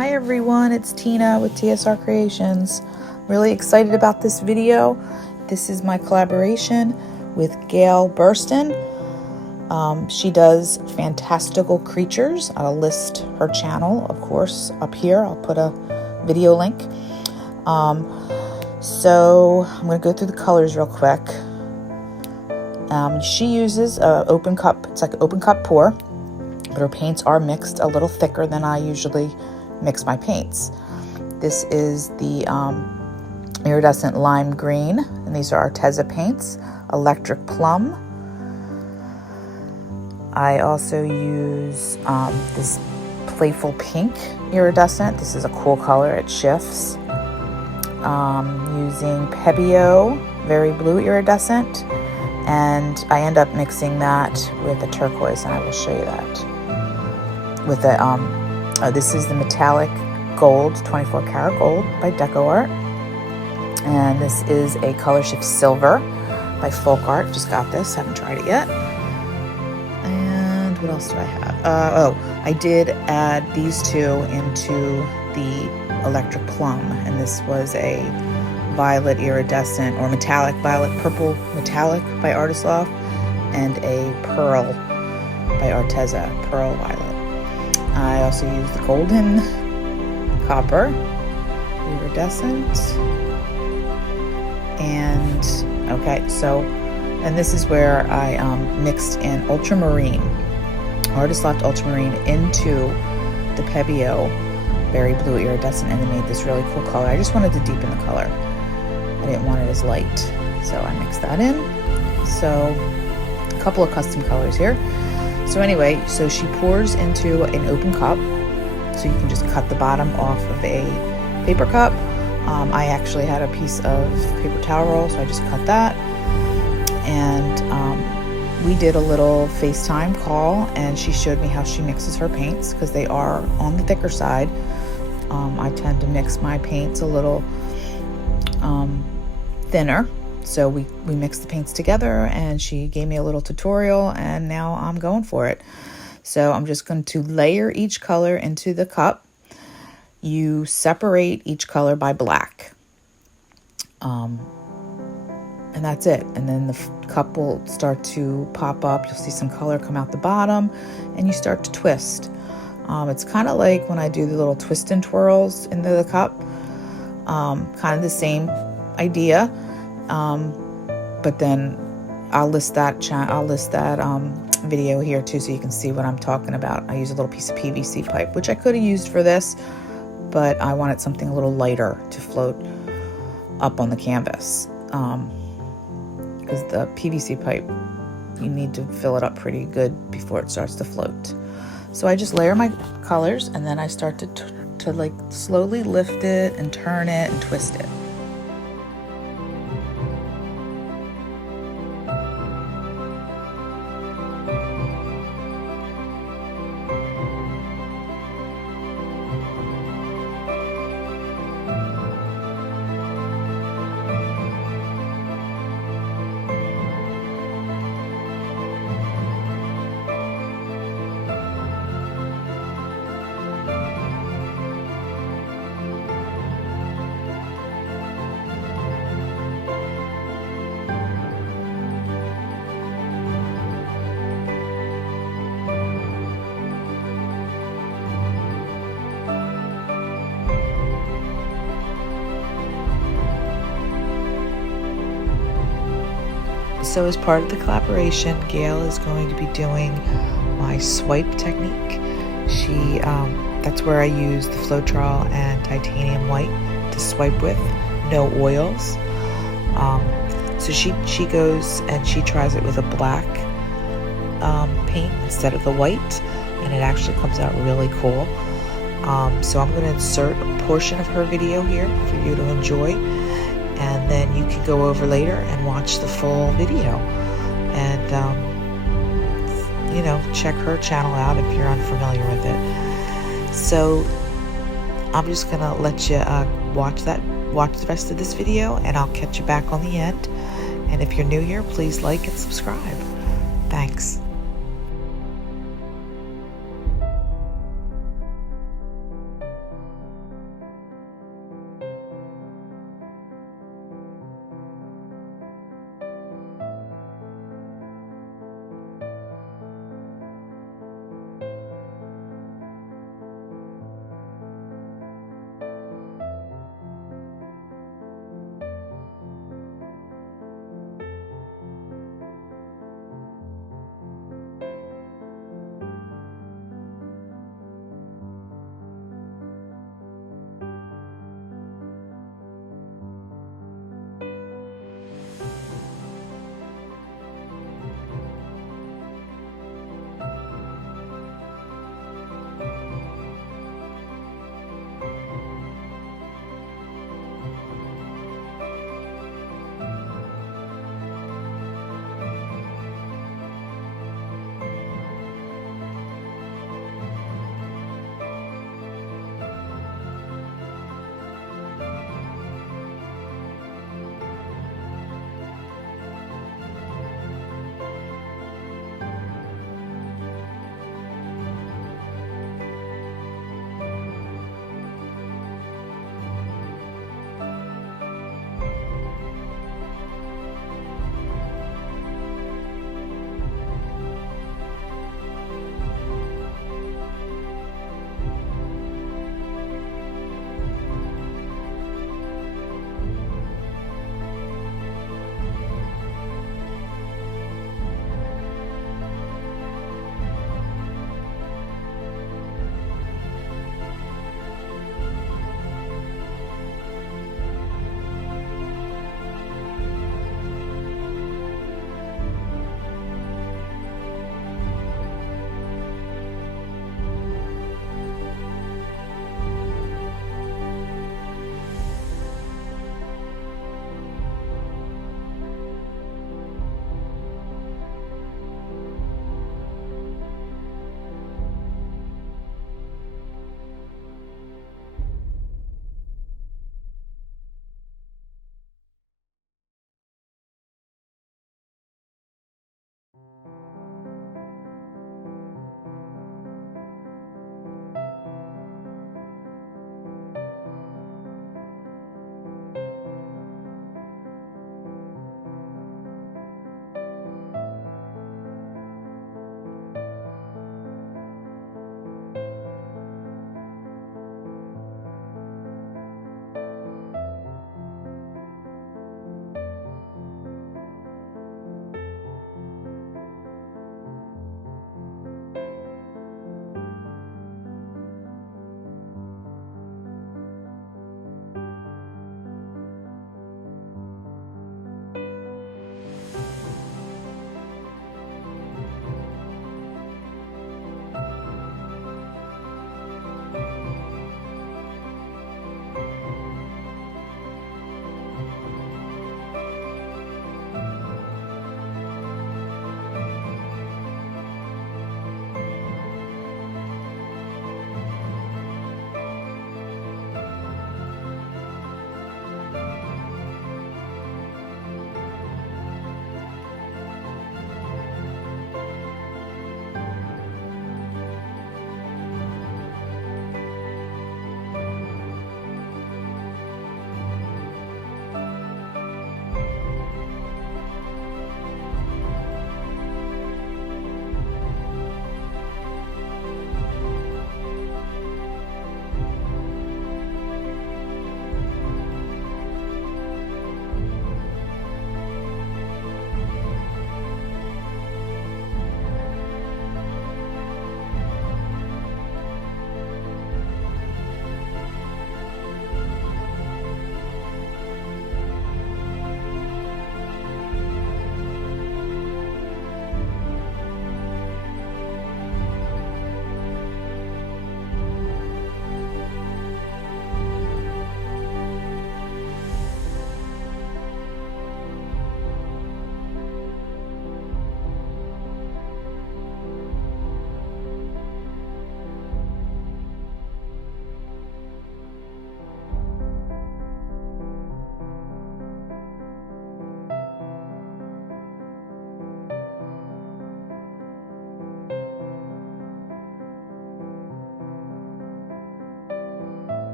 Hi everyone, it's Tina with TSRcreations. Really excited about this video. This is my collaboration with Gail Burstyn. She does Fantastical Creatures. I'll list her channel, of course, up here. I'll put a video link. So I'm going to go through the colors real quick. She uses an open cup. It's like an open cup pour, but her paints are mixed a little thicker than I usually mix my paints. This is the iridescent lime green, and these are Arteza paints. Electric plum. I also use this playful pink iridescent. This is a cool color, it shifts. Using Pebeo, very blue iridescent, and I end up mixing that with a turquoise, and I will show you that. With the this is the metallic gold, 24 karat gold by DecoArt, and this is a color shift silver by FluidArt. Just got this, haven't tried it yet. And what else do I have? I did add these two into the electric plum, and this was a violet iridescent or metallic violet, purple metallic by Artist Loft, and a pearl by Arteza, pearl violet. I also used the golden copper iridescent, and okay, so, and this is where I mixed in ultramarine, Artist Loft ultramarine, into the Pebeo very blue iridescent, and it made this really cool color. I just wanted to deepen the color. I didn't want it as light, so I mixed that in. So a couple of custom colors here. So anyway, so she pours into an open cup, so you can just cut the bottom off of a paper cup. I actually had a piece of paper towel roll, so I just cut that. And we did a little FaceTime call, and she showed me how she mixes her paints, because they are on the thicker side. I tend to mix my paints a little thinner. So we mixed the paints together, and she gave me a little tutorial, and now I'm going for it. So I'm just going to layer each color into the cup. You separate each color by black. And that's it. And then the cup will start to pop up. You'll see some color come out the bottom, and you start to twist. It's kind of like when I do the little twist and twirls into the cup. Kind of the same idea. But then I'll list that video here too, so you can see what I'm talking about. I use a little piece of PVC pipe, which I could have used for this, but I wanted something a little lighter to float up on the canvas. Because the PVC pipe, you need to fill it up pretty good before it starts to float. So I just layer my colors, and then I start to like slowly lift it and turn it and twist it. So as part of the collaboration, Gail is going to be doing my swipe technique. That's where I use the floetrol and titanium white to swipe with, no oils. So she goes and she tries it with a black paint instead of the white, and it actually comes out really cool. So I'm going to insert a portion of her video here for you to enjoy. And then you can go over later and watch the full video, and you know, check her channel out if you're unfamiliar with it. So I'm just gonna let you watch the rest of this video, and I'll catch you back on the end. And if you're new here, please like and subscribe. Thanks.